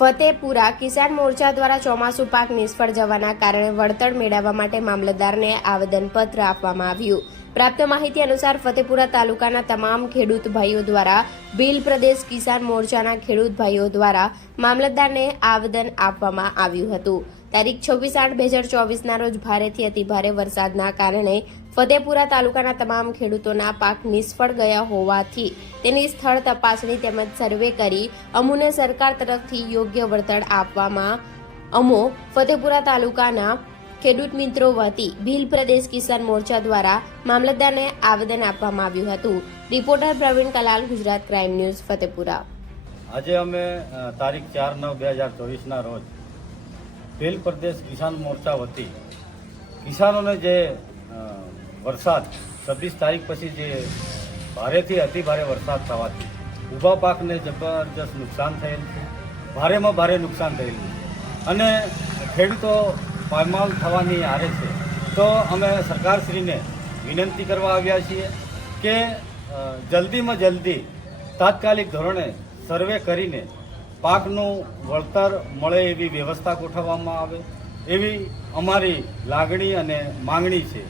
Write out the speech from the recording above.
ફતેપુરા કિસાન મોરચા દ્વારા ચોમાસુ પાક નિષ્ફળ જવાના કારણે વળતર મેળવવા માટે મામલતદારને આવેદનપત્ર આપવામાં આવ્યું. પ્રાપ્ત માહિતી અનુસાર ફતેપુરા તાલુકાના તમામ ખેડૂત ભાઈઓ દ્વારા ભીલ પ્રદેશ કિસાન મોરચાના ખેડૂત ભાઈઓ દ્વારા મામલતદારને આવેદન આપવામાં આવ્યું હતું. તારીખ છવ્વીસ આઠ બે હજાર ચોવીસના રોજ ભારેથી અતિભારે વરસાદના કારણે ફતેપુરા તાલુકાના તમામ ખેડૂતોના પાક નિષ્ફળ ગયા હોવાથી તેની સ્થળ તપાસણી તેમજ સર્વે કરી અમુને સરકાર તરફથી યોગ્ય વળતર આપવામાં અમો ફતેપુરા તાલુકાના ખેડૂત મિત્રો વતી ભીલ પ્રદેશ કિસાન મોરચા દ્વારા મામલતદારને આવેદન આપવામાં આવ્યું હતું. Reporter Pravin Kalal, Gujarat crime news, Fatepura. આજે અમે તારીખ ચાર નવ બે હજાર ચોવીસના રોજ ભીલ પ્રદેશ કિસાન મોરચા વતી કિસાનોને જે વરસાદ. છવ્વીસ તારીખ પછી જે ભારેથી અતિ ભારે વરસાદ થવાથી ઊભા પાકને જબરજસ્ત નુકસાન થયેલ છે. ભારેમાં ભારે નુકસાન થયેલું છે. અને ખેડૂતો પાયમાલ થવાની હારે છે. તો અમે સરકારશ્રીને વિનંતી કરવા આવ્યા છીએ કે જલ્દીમાં જલ્દી તાત્કાલિક ધોરણે સર્વે કરીને પાકનું વળતર મળે એવી વ્યવસ્થા ગોઠવવામાં આવે. એવી અમારી લાગણી અને માંગણી છે.